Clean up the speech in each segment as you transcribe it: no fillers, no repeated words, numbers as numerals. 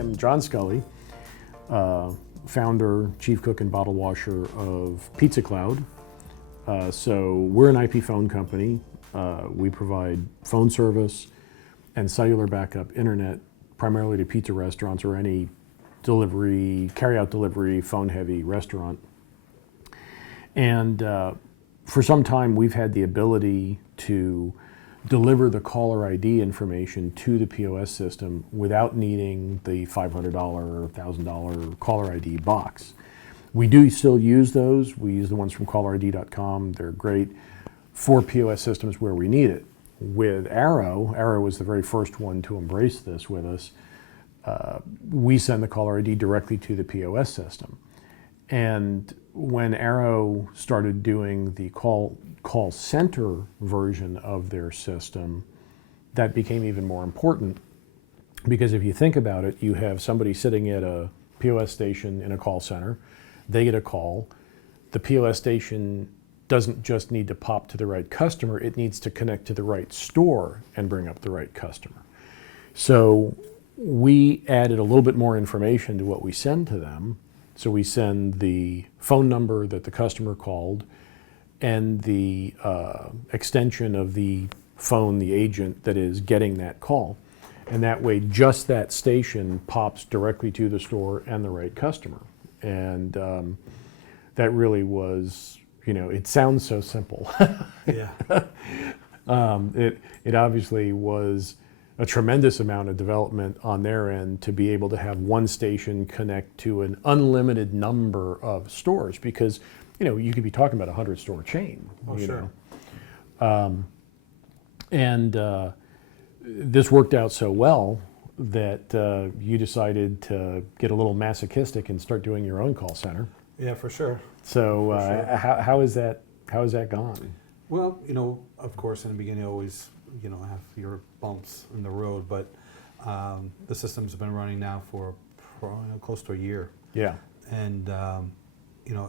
am John Scully, founder, chief cook, and bottle washer of PizzaCloud. So we're an IP phone company. We provide phone service and cellular backup internet primarily to pizza restaurants or any delivery, carry-out delivery, phone-heavy restaurant. And for some time, we've had the ability to deliver the caller ID information to the POS system without needing the $500 or $1,000 caller ID box. We do still use those. We use the ones from callerid.com. They're great for POS systems where we need it. With Arrow was the very first one to embrace this with us. We send the caller ID directly to the POS system. And when Arrow started doing the call center version of their system, that became even more important, because if you think about it, you have somebody sitting at a POS station in a call center, they get a call, the POS station doesn't just need to pop to the right customer, it needs to connect to the right store and bring up the right customer. So we added a little bit more information to what we send to them. So we send the phone number that the customer called and the extension of the phone, the agent that is getting that call. And that way, just that station pops directly to the store and the right customer. And that really was, it sounds so simple. Yeah. It obviously was a tremendous amount of development on their end to be able to have one station connect to an unlimited number of stores, because you could be talking about a 100-store chain. Oh, sure. This worked out so well that you decided to get a little masochistic and start doing your own call center. Yeah, for sure. So how is that gone? Well, of course, in the beginning, you always have your bumps in the road, but the system's been running now for close to a year. Yeah. And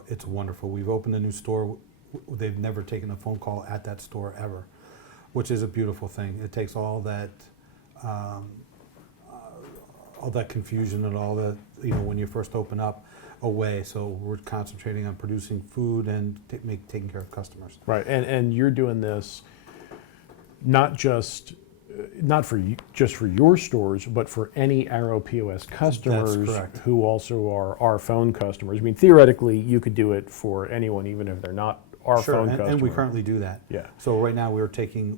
it's wonderful. We've opened a new store. They've never taken a phone call at that store ever, which is a beautiful thing. It takes all that confusion and all that, when you first open up, away. So we're concentrating on producing food and taking care of customers. Right, and you're doing this not just for your stores, but for any Arrow POS customers. That's correct. Who also are our phone customers. I mean, theoretically, you could do it for anyone, even if they're not our Sure, phone customer. And we currently do that. Yeah. So right now we're taking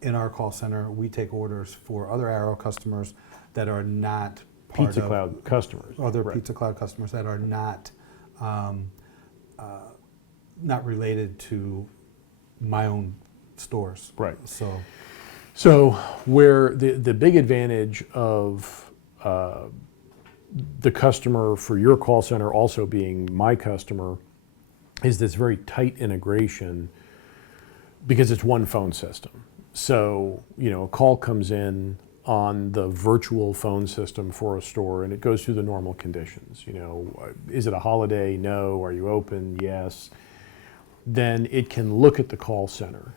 in our call center, we take orders for other Arrow customers that are not part of PizzaCloud customers. Other right. PizzaCloud customers that are not related to my own stores. Right. So where the big advantage of the customer for your call center also being my customer is this very tight integration, because it's one phone system. So, a call comes in on the virtual phone system for a store and it goes through the normal conditions. Is it a holiday? No. Are you open? Yes. Then it can look at the call center.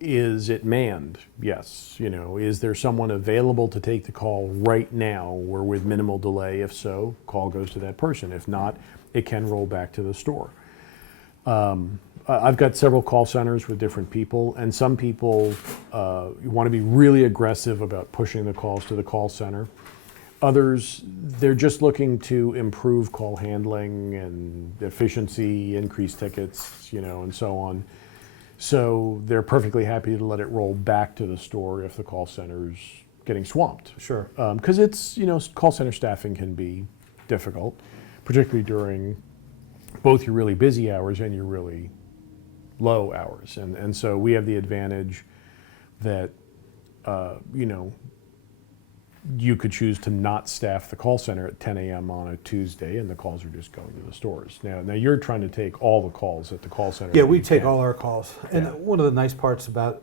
Is it manned? Yes. Is there someone available to take the call right now or with minimal delay? If so, call goes to that person. If not, it can roll back to the store. I've got several call centers with different people, and some people want to be really aggressive about pushing the calls to the call center. Others, they're just looking to improve call handling and efficiency, increase tickets, and so on. So they're perfectly happy to let it roll back to the store if the call center's getting swamped. sure. Because it's, call center staffing can be difficult, particularly during both your really busy hours and your really low hours. And so we have the advantage that, you could choose to not staff the call center at 10 a.m. on a Tuesday, and the calls are just going to the stores. Now you're trying to take all the calls at the call center. Yeah, we take all our calls. And one of the nice parts about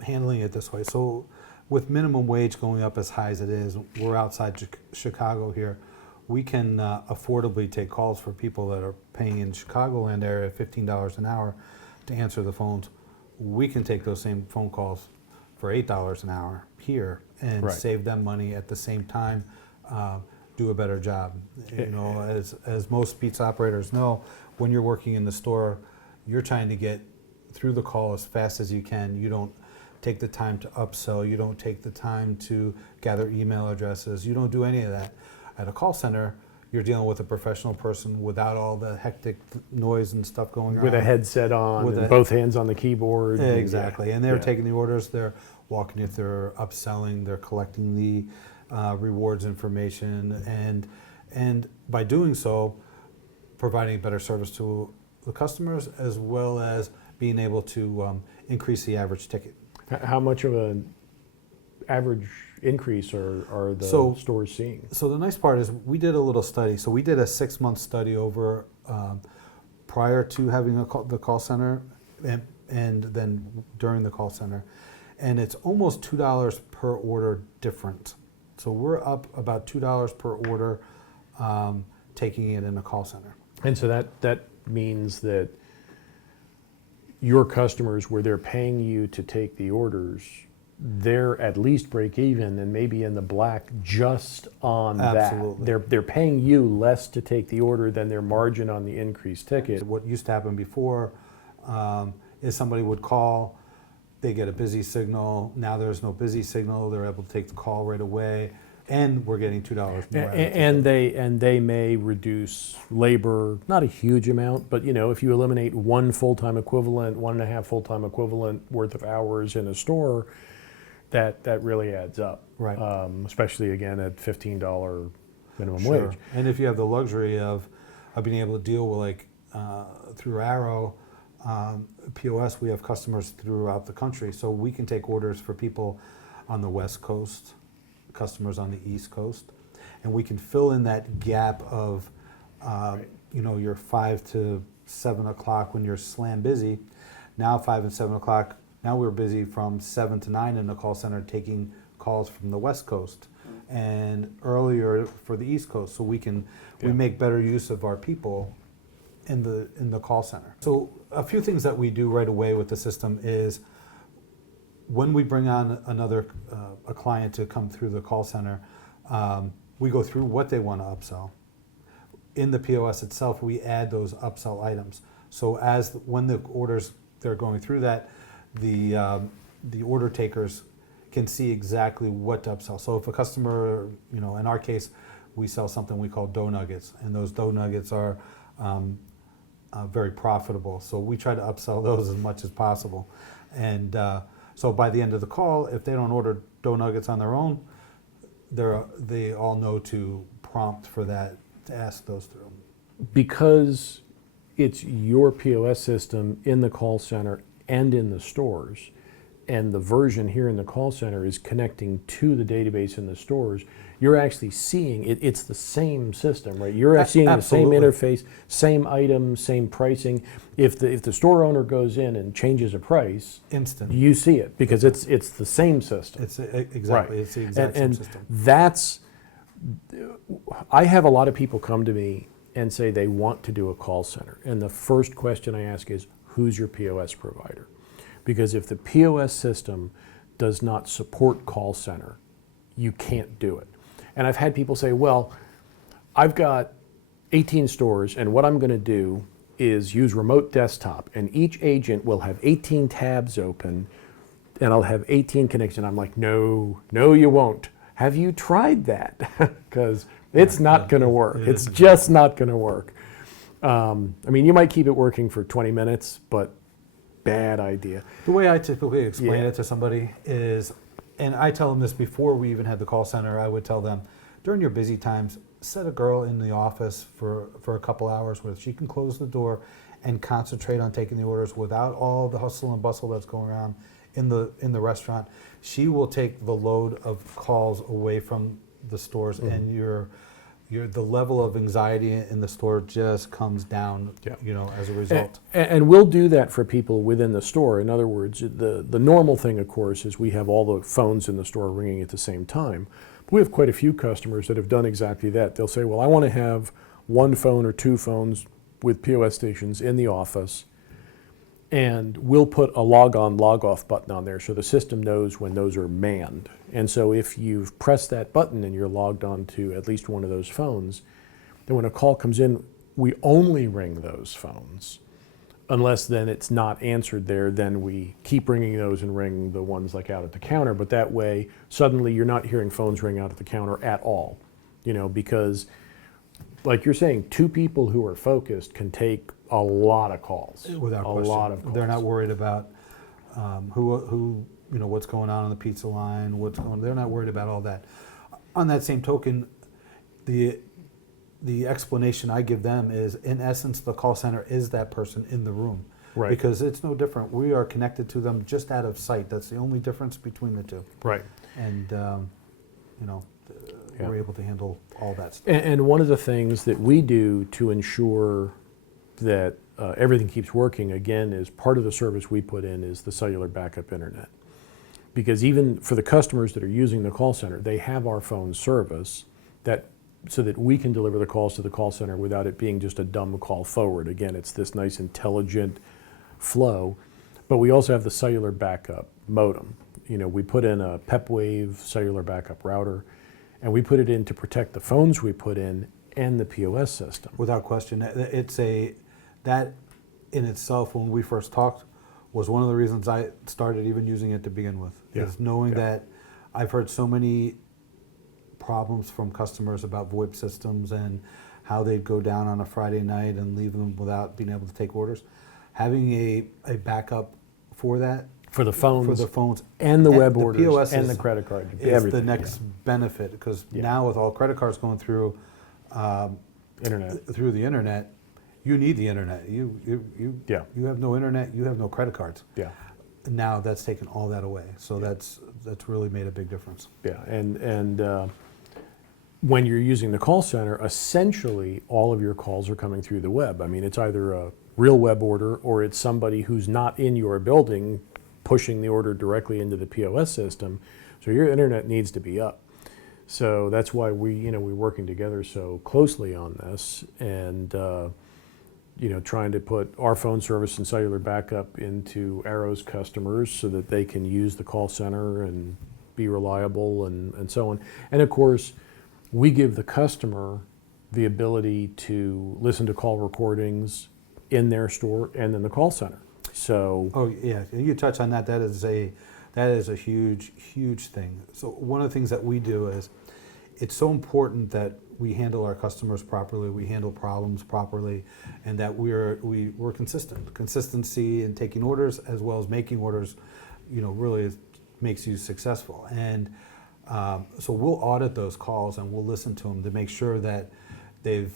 handling it this way, so with minimum wage going up as high as it is, we're outside Chicago here, we can affordably take calls for people that are paying in Chicagoland area $15 an hour to answer the phones. We can take those same phone calls for $8 an hour here and Right. save them money at the same time, do a better job. You know, as most pizza operators know, when you're working in the store, you're trying to get through the call as fast as you can. You don't take the time to upsell. You don't take the time to gather email addresses. You don't do any of that. At a call center, you're dealing with a professional person without all the hectic noise and stuff going on. With a headset on, With and a- both hands on the keyboard. Exactly, and they're Yeah. taking the orders, they're walking you through upselling, they're collecting the rewards information, and by doing so, providing better service to the customers as well as being able to increase the average ticket. How much of an average increase are the So- stores seeing? So the nice part is we did a little study. So we did a 6-month study over prior to having the call center and then during the call center. And it's almost $2 per order different. So we're up about $2 per order taking it in a call center. And so that means that your customers, where they're paying you to take the orders, they're at least break even and maybe in the black just on Absolutely. that. They're paying you less to take the order than their margin on the increased ticket. What used to happen before is somebody would call, they get a busy signal. Now there's no busy signal. They're able to take the call right away, and we're getting $2 more. And they may reduce labor, not a huge amount, but if you eliminate one full-time equivalent, 1.5 full-time equivalent worth of hours in a store, that really adds up. Right. Especially again at $15 minimum Sure. wage. And if you have the luxury of being able to deal with through Arrow POS, we have customers throughout the country, so we can take orders for people on the West Coast, customers on the East Coast, and we can fill in that gap of your 5 to 7 o'clock when you're slam busy. Now 5 and 7 o'clock. Now we're busy from 7 to 9 in the call center taking calls from the West Coast and earlier for the East Coast, so we make better use of our people in the call center. So a few things that we do right away with the system is when we bring on a client to come through the call center, we go through what they want to upsell. In the POS itself, we add those upsell items. So when the orders they're going through that, the order takers can see exactly what to upsell. So if a customer, in our case, we sell something we call dough nuggets, and those dough nuggets are very profitable. So we try to upsell those as much as possible. And so by the end of the call, if they don't order dough nuggets on their own, they all know to prompt for that, to ask those through. Because it's your POS system in the call center and in the stores, and the version here in the call center is connecting to the database in the stores, you're actually seeing it's the same system, right? You're seeing the same Absolutely. interface, same items, same pricing. If the store owner goes in and changes a price, Instant. you see it because it's the same system. It's exactly. Right. It's the exact same And system. I have a lot of people come to me and say they want to do a call center. And the first question I ask is, who's your POS provider? Because if the POS system does not support call center, you can't do it. And I've had people say, well, I've got 18 stores, and what I'm going to do is use remote desktop, and each agent will have 18 tabs open, and I'll have 18 connections. I'm like, no, you won't. Have you tried that? Because it's not going to work. It's just not going to work. You might keep it working for 20 minutes, but bad idea. The way I typically explain Yeah. it to somebody is, and I tell them this before we even had the call center, I would tell them, during your busy times, set a girl in the office for a couple hours where she can close the door and concentrate on taking the orders without all the hustle and bustle that's going on in the restaurant. She will take the load of calls away from the stores, and the level of anxiety in the store just comes down, as a result. And we'll do that for people within the store. In other words, the normal thing, of course, is we have all the phones in the store ringing at the same time. But we have quite a few customers that have done exactly that. They'll say, well, I want to have one phone or two phones with POS stations in the office, And we'll put a log on, log off button on there so the system knows when those are manned. And so if you've pressed that button and you're logged on to at least one of those phones, then when a call comes in, we only ring those phones. Unless then it's not answered there, then we keep ringing those and ring the ones like out at the counter. But that way, suddenly you're not hearing phones ring out at the counter at all. Because like you're saying, two people who are focused can take a lot of calls. Without question. A lot of calls. They're not worried about who what's going on the pizza line, they're not worried about all that. On that same token, the explanation I give them is, in essence, the call center is that person in the room. Right. Because it's no different. We are connected to them just out of sight. That's the only difference between the two. Right. And, Yeah. we're able to handle all that stuff. And one of the things that we do to ensure that everything keeps working, again, is part of the service we put in is the cellular backup internet. Because even for the customers that are using the call center, they have our phone service so that we can deliver the calls to the call center without it being just a dumb call forward. Again, it's this nice intelligent flow. But we also have the cellular backup modem. We put in a PepWave cellular backup router, and we put it in to protect the phones we put in and the POS system. Without question. That in itself, when we first talked, was one of the reasons I started even using it to begin with. Yeah. Is knowing that I've heard so many problems from customers about VoIP systems and how they'd go down on a Friday night and leave them without being able to take orders. Having a backup for that, For the phones, and the web the orders POS and the credit card. is Everything. the next benefit, because Yeah. now with all credit cards going through Internet. the internet, you need the internet. You have no internet, you have no credit cards. Yeah. Now that's taken all that away. So that's really made a big difference. Yeah. And when you're using the call center, essentially all of your calls are coming through the web. I mean, it's either a real web order or it's somebody who's not in your building pushing the order directly into the POS system. So your internet needs to be up. So that's why we're working together so closely on this, and trying to put our phone service and cellular backup into Arrow's customers so that they can use the call center and be reliable and so on. And of course, we give the customer the ability to listen to call recordings in their store and in the call center. So. Oh yeah, you touch on that. That is a huge thing. So one of the things that we do is, it's so important that we handle our customers properly, we handle problems properly, and that we're consistent. Consistency in taking orders as well as making orders, really makes you successful. And so we'll audit those calls and we'll listen to them to make sure that the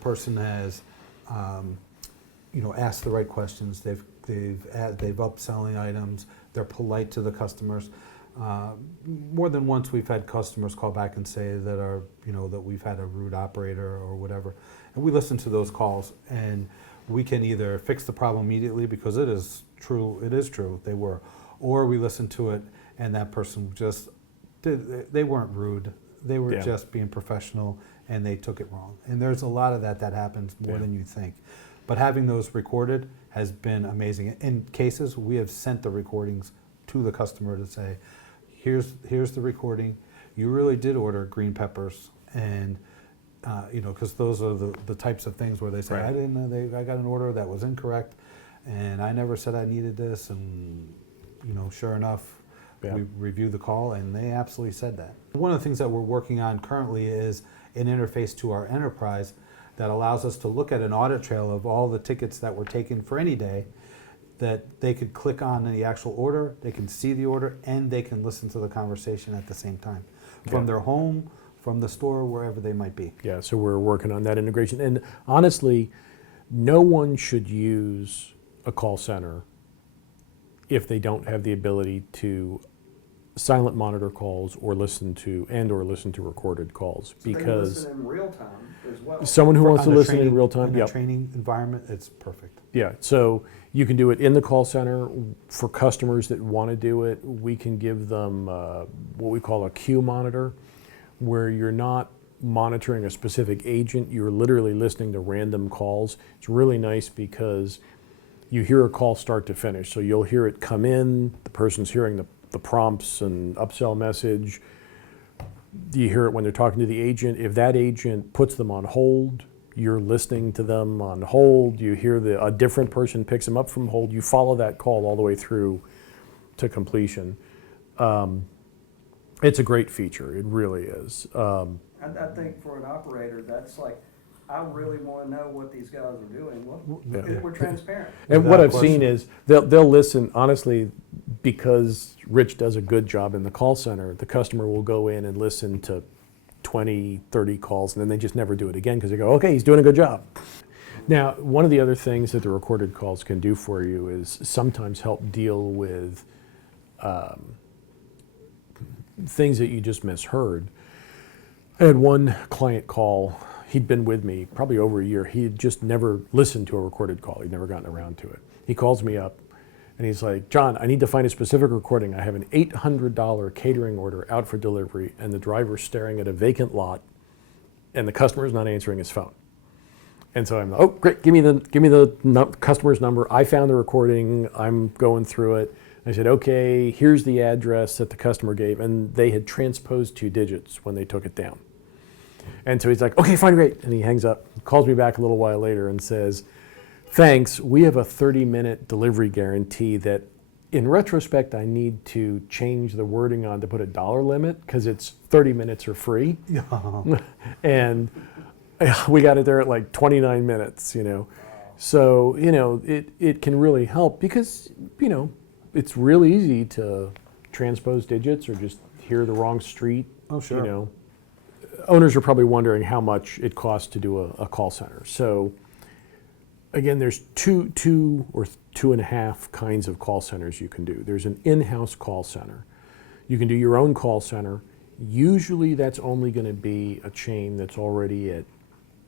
person has asked the right questions. They've upselling items. They're polite to the customers. More than once, we've had customers call back and say that that we've had a rude operator or whatever, and we listen to those calls, and we can either fix the problem immediately because it is true they were, or we listen to it and that person they weren't rude, they were just being professional and they took it wrong. And there's a lot of that happens more than you think. But having those recorded has been amazing. In cases, we have sent the recordings to the customer to say, here's the recording. You really did order green peppers, and because those are the types of things where they say, I didn't know I got an order that was incorrect, and I never said I needed this, and sure enough, we reviewed the call, and they absolutely said that. One of the things that we're working on currently is an interface to our enterprise that allows us to look at an audit trail of all the tickets that were taken for any day, that they could click on the actual order, they can see the order, and they can listen to the conversation at the same time from their home, from the store, wherever they might be. Yeah, so we're working on that integration. And honestly, no one should use a call center if they don't have the ability to silent monitor calls or listen to recorded calls, because they listen in real time as well. Someone who wants to listen in real time, in a training environment, it's perfect. Yeah, so you can do it in the call center. For customers that want to do it, we can give them what we call a queue monitor, where you're not monitoring a specific agent, you're literally listening to random calls. It's really nice because you hear a call start to finish. So you'll hear it come in, the person's hearing the prompts and upsell message. You hear it when they're talking to the agent. If that agent puts them on hold, you're listening to them on hold. You hear a different person picks them up from hold. You follow that call all the way through to completion. It's a great feature. It really is. I think for an operator, that's like, I really want to know what these guys are doing. Well, Yeah. we're transparent. And Without what I've question. seen is they'll listen, honestly, because Rich does a good job in the call center, the customer will go in and listen to 20, 30 calls, and then they just never do it again because they go, okay, he's doing a good job. Now, one of the other things that the recorded calls can do for you is sometimes help deal with things that you just misheard. I had one client call. He'd been with me probably over a year. He had just never listened to a recorded call. He'd never gotten around to it. He calls me up and he's like, John, I need to find a specific recording. I have an $800 catering order out for delivery and the driver's staring at a vacant lot and the customer's not answering his phone. And so I'm like, oh, great, give me the customer's number. I found the recording. I'm going through it. I said, okay, here's the address that the customer gave. And they had transposed 2 digits when they took it down. And so he's like, okay, fine, great. And he hangs up, calls me back a little while later and says, thanks, we have a 30-minute delivery guarantee that in retrospect, I need to change the wording on to put a dollar limit because it's 30 minutes or free. And we got it there at like 29 minutes, So, it can really help because, it's really easy to transpose digits or just hear the wrong street. Oh, sure. Owners are probably wondering how much it costs to do a call center. So again, there's two or 2.5 kinds of call centers you can do. There's an in-house call center. You can do your own call center. Usually that's only going to be a chain that's already at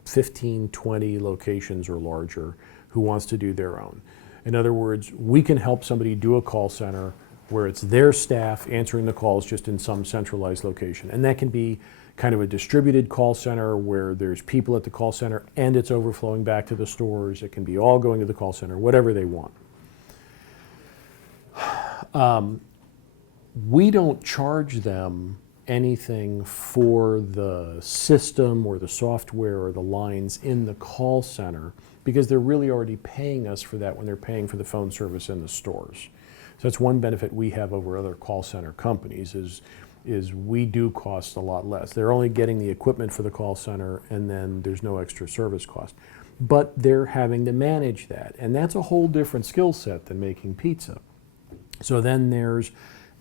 15, 20 locations or larger who wants to do their own. In other words, we can help somebody do a call center where it's their staff answering the calls just in some centralized location. And that can be kind of a distributed call center where there's people at the call center and it's overflowing back to the stores. It can be all going to the call center, whatever they want. We don't charge them anything for the system or the software or the lines in the call center because they're really already paying us for that when they're paying for the phone service in the stores. So that's one benefit we have over other call center companies is we do cost a lot less. They're only getting the equipment for the call center and then there's no extra service cost. But they're having to manage that. And that's a whole different skill set than making pizza. So then there's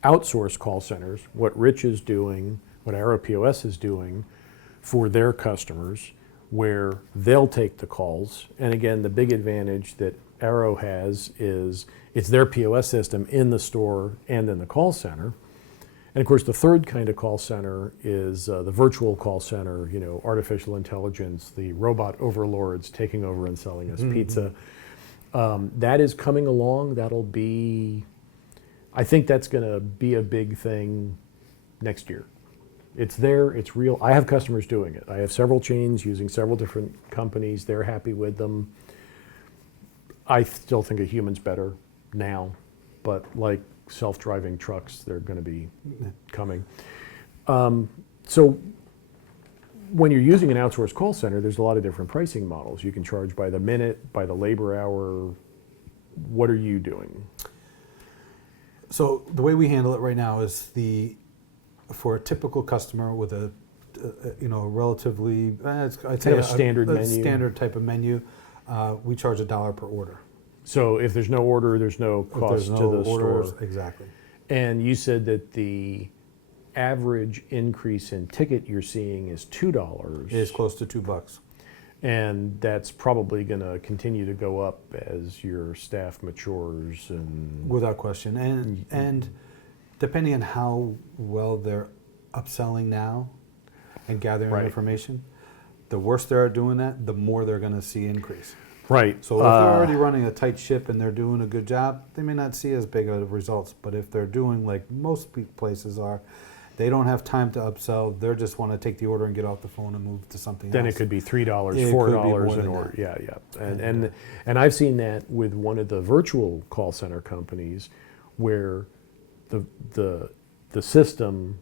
outsourced call centers, what Rich is doing, what Arrow POS is doing for their customers, where they'll take the calls. And again, the big advantage that Arrow has is it's their POS system in the store and in the call center. And of course, the third kind of call center is the virtual call center, artificial intelligence, the robot overlords taking over and selling us pizza. That is coming along. I think that's going to be a big thing next year. It's there, it's real. I have customers doing it. I have several chains using several different companies. They're happy with them. I still think a human's better now, but like self-driving trucks, they're going to be coming. So when you're using an outsourced call center, there's a lot of different pricing models. You can charge by the minute, by the labor hour. What are you doing? So the way we handle it right now is for a typical customer with a relatively I'd say a standard menu. Standard type of menu, we charge $1 per order. So if there's no order, there's no cost to the orders, store. exactly. And you said that the average increase in ticket you're seeing is $2. It is close to $2. And that's probably going to continue to go up as your staff matures and Without question. And depending on how well they're upselling now and gathering Right. information, the worse they're at doing that, the more they're going to see increase. right. So if they're already running a tight ship and they're doing a good job, they may not see as big of results. But if they're doing like most places are, They don't have time to upsell. They just want to take the order and get off the phone and move to something Then else. it could be $3, It $4 could be more an than order. that. Yeah. And I've seen that with one of the virtual call center companies where the system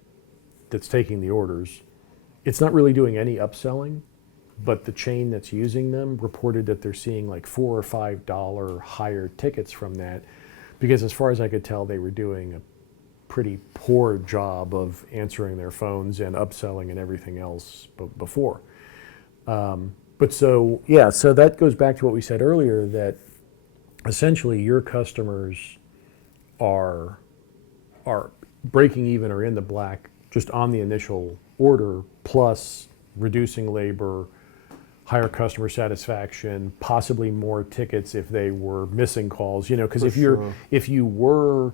that's taking the orders, it's not really doing any upselling, but the chain that's using them reported that they're seeing like $4 or $5 higher tickets from that, because as far as I could tell, they were doing a pretty poor job of answering their phones and upselling and everything else before. But so that goes back to what we said earlier, that essentially your customers are breaking even or in the black just on the initial order, plus reducing labor, higher customer satisfaction, possibly more tickets if they were missing calls. Because if you were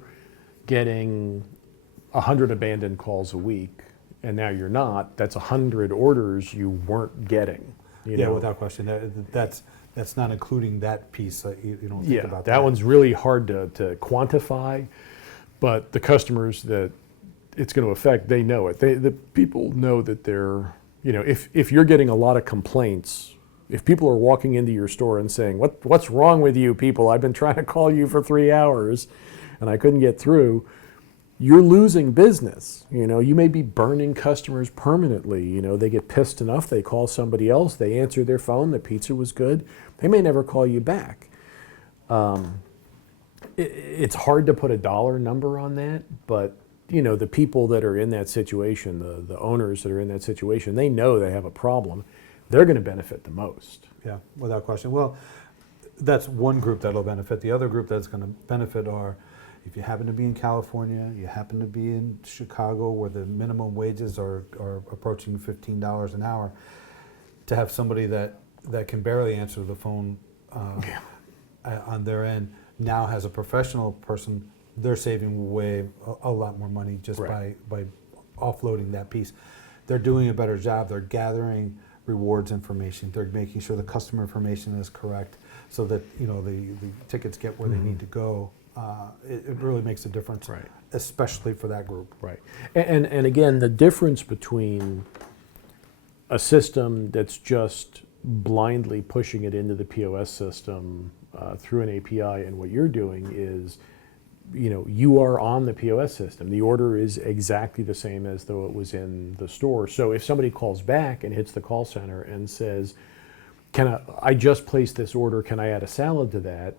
getting 100 abandoned calls a week and now you're not, that's 100 orders you weren't getting. Without question. That's not including that piece that you don't think about. That one's really hard to quantify, but the customers that it's going to affect, they know it. The people know that they're, if you're getting a lot of complaints, if people are walking into your store and saying, what's wrong with you people? I've been trying to call you for 3 hours and I couldn't get through, you're losing business. You may be burning customers permanently. They get pissed enough, they call somebody else, they answer their phone, the pizza was good, they may never call you back. It's hard to put a dollar number on that, but the people that are in that situation, the owners that are in that situation, they know they have a problem. They're going to benefit the most. Yeah, without question. Well, that's one group that'll benefit. The other group that's going to benefit are, if you happen to be in California, you happen to be in Chicago where the minimum wages are approaching $15 an hour, to have somebody that can barely answer the phone on their end now has a professional person. They're saving a lot more money just by offloading that piece. They're doing a better job. They're gathering rewards information. They're making sure the customer information is correct so that the tickets get where they need to go. It really makes a difference, especially for that group. Right. And again, the difference between a system that's just blindly pushing it into the POS system through an API and what you're doing is, you are on the POS system. The order is exactly the same as though it was in the store. So if somebody calls back and hits the call center and says, I just placed this order, can I add a salad to that?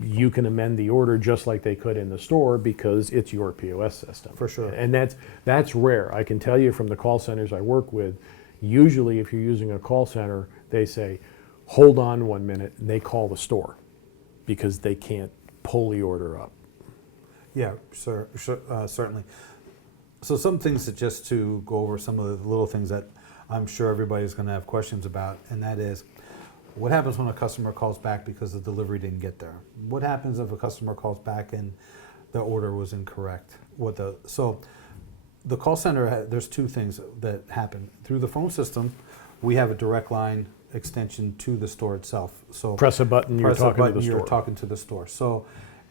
You can amend the order just like they could in the store because it's your POS system. For sure. And that's rare. I can tell you from the call centers I work with, usually if you're using a call center, they say, hold on 1 minute, and they call the store because they can't pull the order up. Yeah, sure, certainly. So some things that just to go over some of the little things that I'm sure everybody's going to have questions about, and that is, what happens when a customer calls back because the delivery didn't get there? What happens if a customer calls back and the order was incorrect? So the call center, there's two things that happen. Through the phone system, we have a direct line extension to the store itself. So Press a button, you're talking to the store. So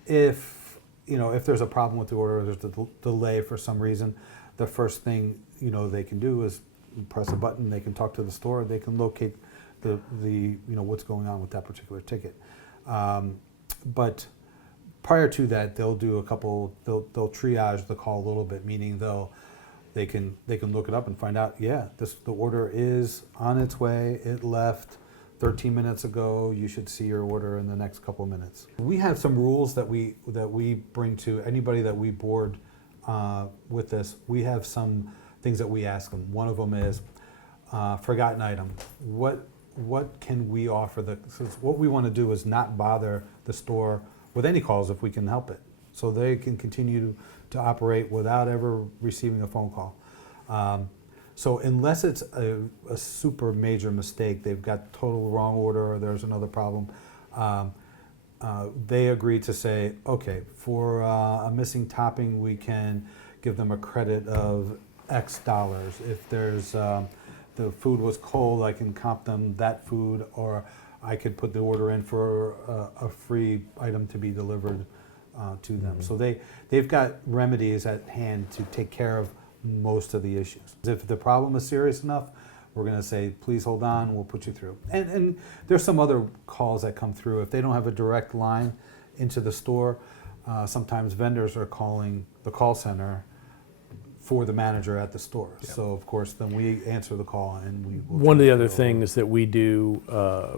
if there's a problem with the order, or there's a delay for some reason, the first thing they can do is press a button. They can talk to the store. They can locate the what's going on with that particular ticket. But prior to that, they'll do they'll triage the call a little bit, meaning they can look it up and find out, the order is on its way. It left 13 minutes ago. You should see your order in the next couple of minutes. We have some rules that we bring to anybody that we board with this. We have some things that we ask them. One of them is forgotten item. What can we offer? What we want to do is not bother the store with any calls if we can help it, so they can continue to operate without ever receiving a phone call. So unless it's a super major mistake, they've got total wrong order or there's another problem, they agree to say, okay, for a missing topping, we can give them a credit of X dollars. If there's the food was cold, I can comp them that food, or I could put the order in for a free item to be delivered to them. So they've got remedies at hand to take care of most of the issues. If the problem is serious enough, we're going to say, please hold on, we'll put you through. And there's some other calls that come through. If they don't have a direct line into the store, sometimes vendors are calling the call center for the manager at the store. Yeah. So of course, then we answer the call and we will. One of the other things that we do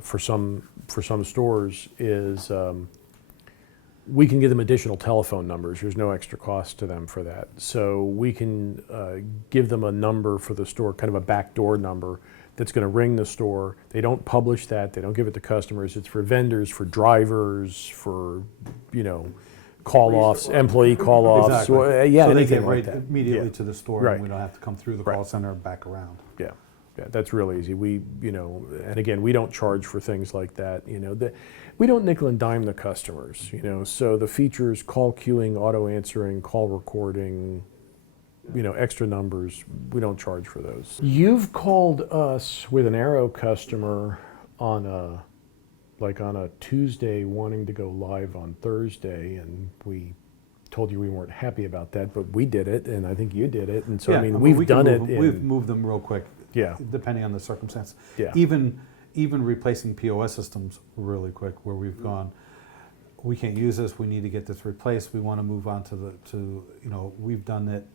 for some stores is we can give them additional telephone numbers. There's no extra cost to them for that. So we can give them a number for the store, kind of a backdoor number that's going to ring the store. They don't publish that. They don't give it to customers. It's for vendors, for drivers, for, call-offs, employee call-offs. Exactly. Yeah, so they anything get like right that. immediately to the store, Right. and we don't have to come through the Right. call center back around. Yeah, that's real easy. We, and again, we don't charge for things like that. We don't nickel and dime the customers. So the features, call queuing, auto answering, call recording, extra numbers, we don't charge for those. You've called us with an Arrow customer on a Tuesday wanting to go live on Thursday, and we told you we weren't happy about that, but we did it, and I think you did it, and so Yeah, we've we can done move it. them- we've moved them real quick. Yeah. Depending on the circumstance. Yeah. Even replacing POS systems really quick, where we've gone, we can't use this. We need to get this replaced. We want to move on to we've done it.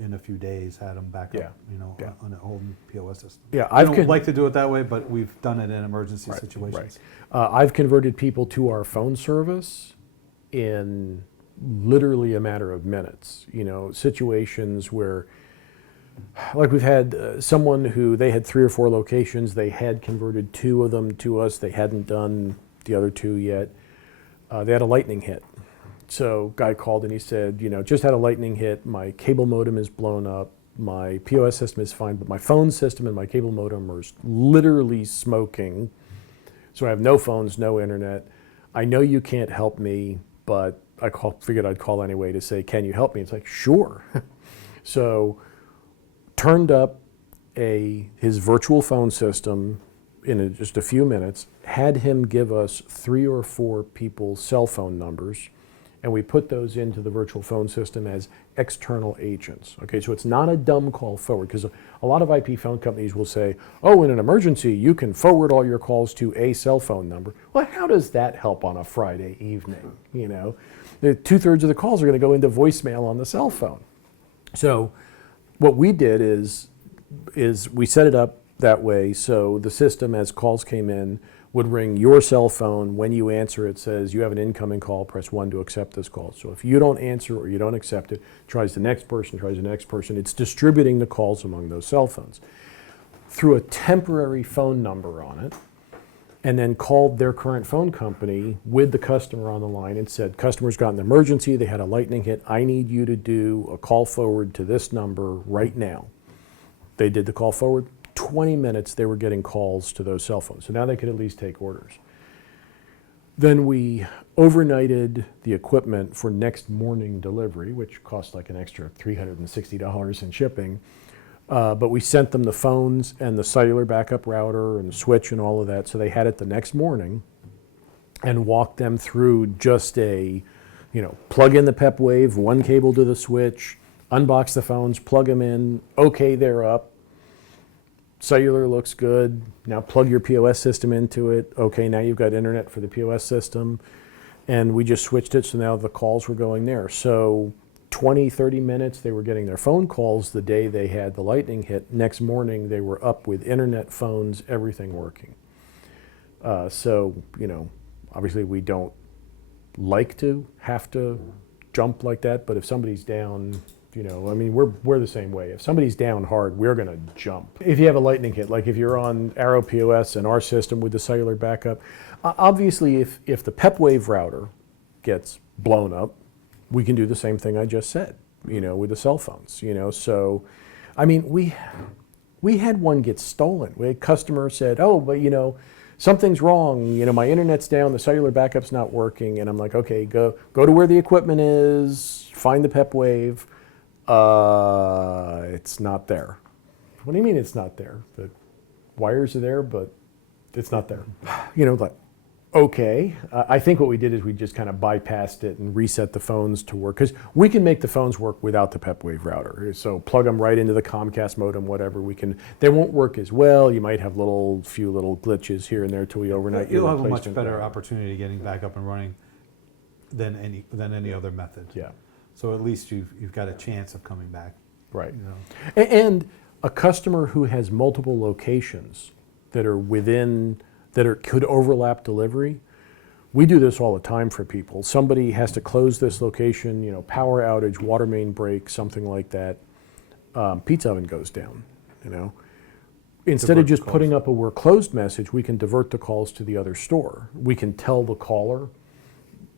In a few days, had them back Yeah. up. Yeah. On an old POS system. Yeah, I I've don't like to do it that way, but we've done it in emergency Right, situations. right. I've converted people to our phone service in literally a matter of minutes. Situations where, like we've had someone who they had 3 or 4 locations, they had converted 2 of them to us, they hadn't done the other 2 yet. They had a lightning hit. So guy called and he said, just had a lightning hit, my cable modem is blown up, my POS system is fine, but my phone system and my cable modem are literally smoking. So I have no phones, no internet. I know you can't help me, but I figured I'd call anyway to say, can you help me? It's like, sure. So turned up his virtual phone system in just a few minutes, had him give us 3 or 4 people's cell phone numbers, and we put those into the virtual phone system as external agents. Okay, so it's not a dumb call forward, because a lot of IP phone companies will say, oh, in an emergency, you can forward all your calls to a cell phone number. Well, how does that help on a Friday evening? 2/3 of the calls are going to go into voicemail on the cell phone. So what we did is we set it up that way, so the system, as calls came in, would ring your cell phone. When you answer, it says you have an incoming call, press 1 to accept this call. So if you don't answer or you don't accept it, tries the next person. It's distributing the calls among those cell phones. Threw a temporary phone number on it, and then called their current phone company with the customer on the line and said, customer's got an emergency, they had a lightning hit, I need you to do a call forward to this number right now. They did the call forward. 20 minutes they were getting calls to those cell phones. So now they could at least take orders. Then we overnighted the equipment for next morning delivery, which cost like an extra $360 in shipping. But we sent them the phones and the cellular backup router and the switch and all of that, so they had it the next morning, and walked them through just plug in the PEP wave, 1 cable to the switch, unbox the phones, plug them in, okay, they're up. Cellular looks good. Now plug your POS system into it. Okay, now you've got internet for the POS system. And we just switched it, so now the calls were going there. So 20, 30 minutes, they were getting their phone calls the day they had the lightning hit. Next morning, they were up with internet, phones, everything working. So, obviously we don't like to have to jump like that, but if somebody's down, we're the same way. If somebody's down hard, we're going to jump. If you have a lightning hit, like if you're on Arrow POS and our system with the cellular backup, obviously if the PEP wave router gets blown up, we can do the same thing I just said, with the cell phones, So, we had one get stolen. A customer said, oh, but something's wrong. My internet's down, the cellular backup's not working. And I'm like, okay, go to where the equipment is, find the PEP wave. It's not there. What do you mean it's not there? The wires are there, but it's not there. okay. I think what we did is we just kind of bypassed it and reset the phones to work, because we can make the phones work without the PepWave router. So plug them right into the Comcast modem, whatever. They won't work as well. You might have few little glitches here and there till we overnight your You'll have a much replacement better router. opportunity getting back up and running than any other method. Yeah, So at least you've got a chance of coming back. right. You know. And a customer who has multiple locations that are could overlap delivery, we do this all the time for people. Somebody has to close this location, power outage, water main break, something like that. Pizza oven goes down, Instead of Divert just calls. putting up a "we're closed" message, we can divert the calls to the other store. We can tell the caller,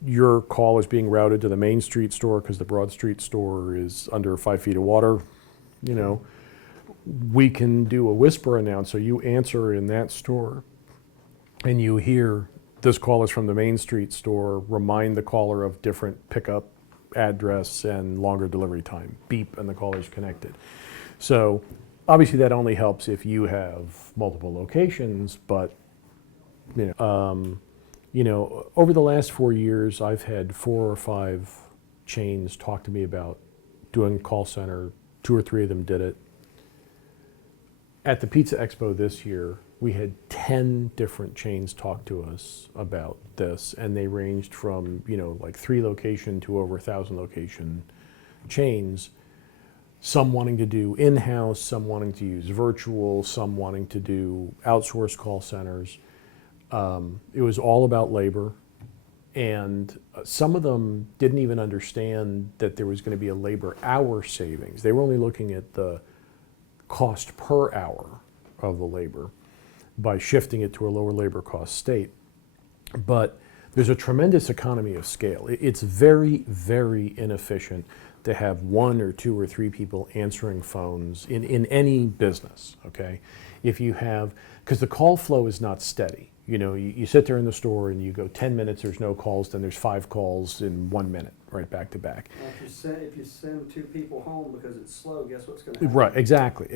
your call is being routed to the Main Street store because the Broad Street store is under 5 feet of water. We can do a whisper announce, so you answer in that store and you hear this call is from the Main Street store, remind the caller of different pickup address and longer delivery time. Beep, and the caller's connected. So obviously that only helps if you have multiple locations, but over the last 4 years, I've had 4 or 5 chains talk to me about doing call center. 2 or 3 of them did it. At the Pizza Expo this year, we had 10 different chains talk to us about this, and they ranged from, like 3 location to over 1,000 location chains. Some wanting to do in-house, some wanting to use virtual, some wanting to do outsourced call centers. It was all about labor, and some of them didn't even understand that there was going to be a labor hour savings. They were only looking at the cost per hour of the labor by shifting it to a lower labor cost state. But there's a tremendous economy of scale. It's very, very inefficient to have 1 or 2 or 3 people answering phones in any business, okay? Because the call flow is not steady. You sit there in the store and you go 10 minutes, there's no calls, then there's 5 calls in 1 minute, right back to back. Now, if you send 2 people home because it's slow, guess what's going to happen? Right, exactly.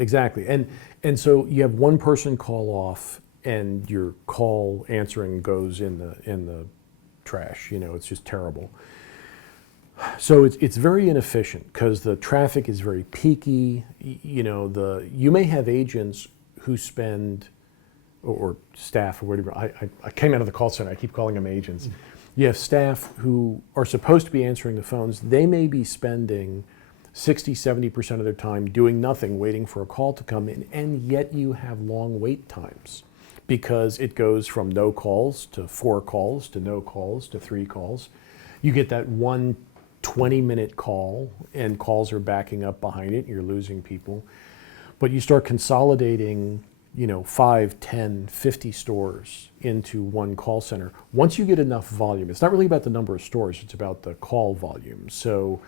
And so you have one person call off and your call answering goes in the trash. It's just terrible. So it's very inefficient because the traffic is very peaky. You may have agents who spend, or staff or whatever. I came out of the call center. I keep calling them agents. You have staff who are supposed to be answering the phones. They may be spending 60, 70% of their time doing nothing, waiting for a call to come in, and yet you have long wait times because it goes from no calls to 4 calls to no calls to 3 calls. You get that one 20-minute call and calls are backing up behind it. You're losing people. But you start consolidating 5, 10, 50 stores into one call center. Once you get enough volume, it's not really about the number of stores, it's about the call volume. So,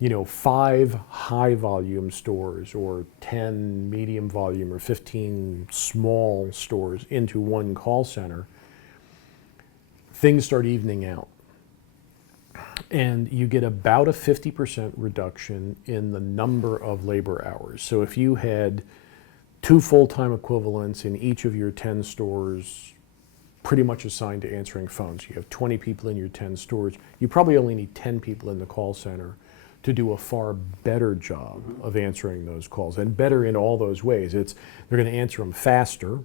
5 high volume stores or 10 medium volume or 15 small stores into one call center, things start evening out. And you get about a 50% reduction in the number of labor hours. So if you had 2 full-time equivalents in each of your 10 stores pretty much assigned to answering phones. You have 20 people in your 10 stores. You probably only need 10 people in the call center to do a far better job of answering those calls, and better in all those ways. They're going to answer them faster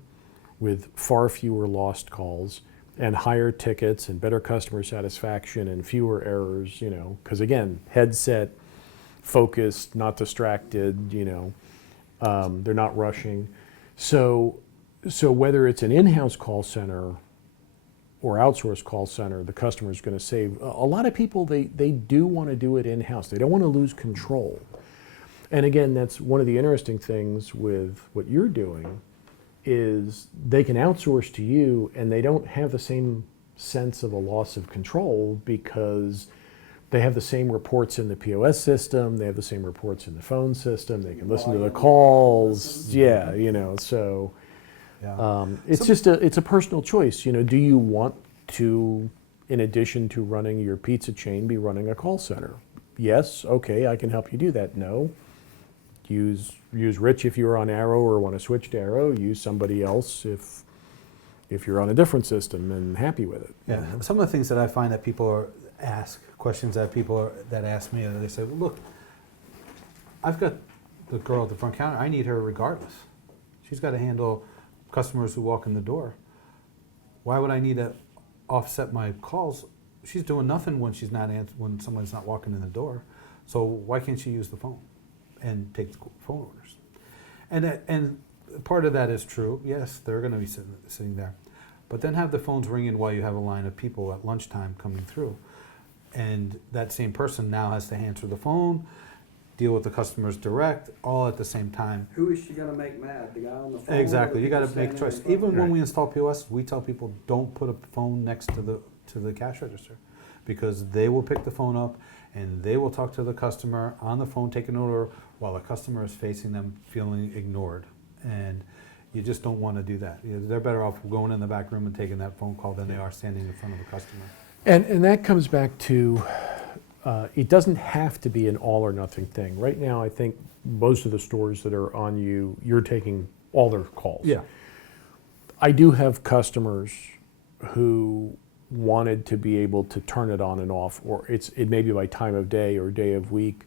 with far fewer lost calls and higher tickets and better customer satisfaction and fewer errors, because again, headset, focused, not distracted, they're not rushing. So whether it's an in-house call center or outsourced call center, the customer is going to save. A lot of people, they do want to do it in-house. They don't want to lose control. And again, that's one of the interesting things with what you're doing is they can outsource to you and they don't have the same sense of a loss of control because they have the same reports in the POS system, they have the same reports in the phone system, they can listen to the calls, so it's a personal choice. Do you want to, in addition to running your pizza chain, be running a call center? Yes, okay, I can help you do that. No, use Rich if you're on Arrow or want to switch to Arrow, use somebody else if if you're on a different system and happy with it. Yeah, some of the things that I find that questions that people that ask me, and they say, well, look, I've got the girl at the front counter, I need her regardless. She's got to handle customers who walk in the door. Why would I need to offset my calls? She's doing nothing when when someone's not walking in the door. So why can't she use the phone and take the phone orders? And part of that is true. Yes, they're going to be sitting there. But then have the phones ringing while you have a line of people at lunchtime coming through. And that same person now has to answer the phone, deal with the customers direct, all at the same time. Who is she gonna make mad? The guy on the phone? Exactly. or the You got to people make a standing choice. in front? Even when Right. we install POS, we tell people don't put a phone next to the cash register, because they will pick the phone up and they will talk to the customer on the phone, take an order while the customer is facing them, feeling ignored. And you just don't want to do that. They're better off going in the back room and taking that phone call than they are standing in front of a customer. And that comes back to, it doesn't have to be an all or nothing thing. Right now, I think most of the stores that are on you're taking all their calls. Yeah. I do have customers who wanted to be able to turn it on and off, or it may be by time of day or day of week,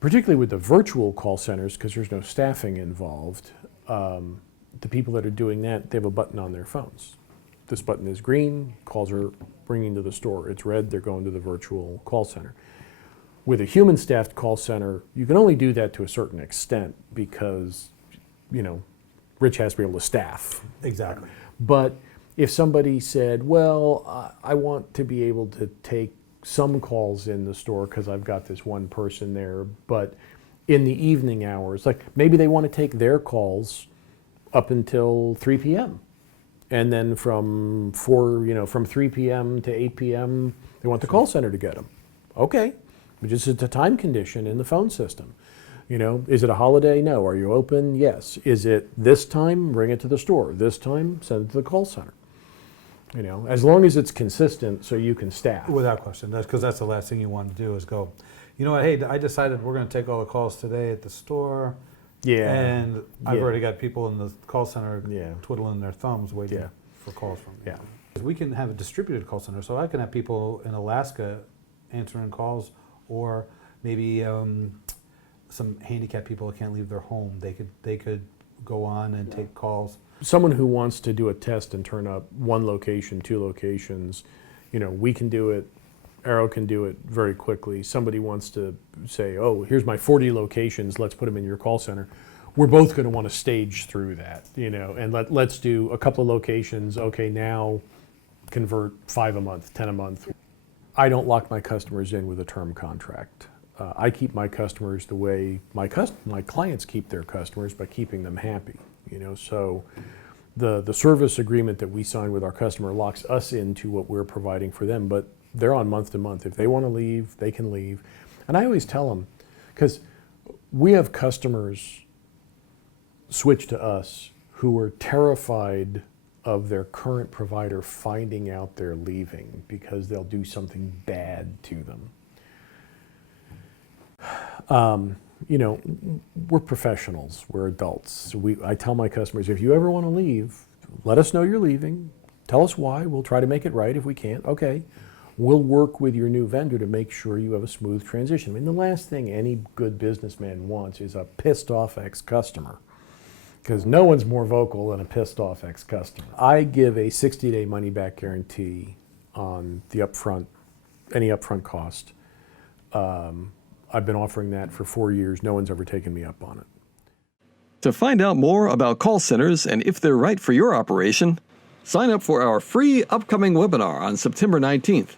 particularly with the virtual call centers, because there's no staffing involved. The people that are doing that, they have a button on their phones. This button is green, calls are bringing to the store. It's red, they're going to the virtual call center. With a human staffed call center, you can only do that to a certain extent because, Rich has to be able to staff. Exactly. But if somebody said, well, I want to be able to take some calls in the store because I've got this one person there, but in the evening hours, like maybe they want to take their calls up until 3 p.m. And then from 3 p.m. to 8 p.m., they want the call center to get them. Okay, but just it's a time condition in the phone system. Is it a holiday? No. Are you open? Yes. Is it this time? Bring it to the store. This time, send it to the call center. As long as it's consistent so you can staff. Without question. Because that's the last thing you want to do is go, you know what, hey, I decided we're going to take all the calls today at the store. Yeah. And I've Yeah. already got people in the call center Yeah. twiddling their thumbs waiting Yeah. for calls from me. Yeah. We can have a distributed call center, so I can have people in Alaska answering calls, or maybe some handicapped people that can't leave their home. They could go on and take calls. Someone who wants to do a test and turn up one location, 2 locations, we can do it. Arrow can do it very quickly. Somebody wants to say, oh, here's my 40 locations, let's put them in your call center. We're both going to want to stage through that, and let's do a couple of locations. Okay, now convert 5 a month, 10 a month. I don't lock my customers in with a term contract. I keep my customers the way my clients keep their customers, by keeping them happy. So the service agreement that we sign with our customer locks us into what we're providing for them, but they're on month to month. If they want to leave, they can leave. And I always tell them, because we have customers switch to us who are terrified of their current provider finding out they're leaving because they'll do something bad to them. We're professionals, we're adults. I tell my customers, if you ever want to leave, let us know you're leaving. Tell us why. We'll try to make it right. If we can't, okay. We'll work with your new vendor to make sure you have a smooth transition. I mean, the last thing any good businessman wants is a pissed off ex-customer, because no one's more vocal than a pissed off ex-customer. I give a 60-day money-back guarantee on the any upfront cost. I've been offering that for 4 years. No one's ever taken me up on it. To find out more about call centers and if they're right for your operation, sign up for our free upcoming webinar on September 19th.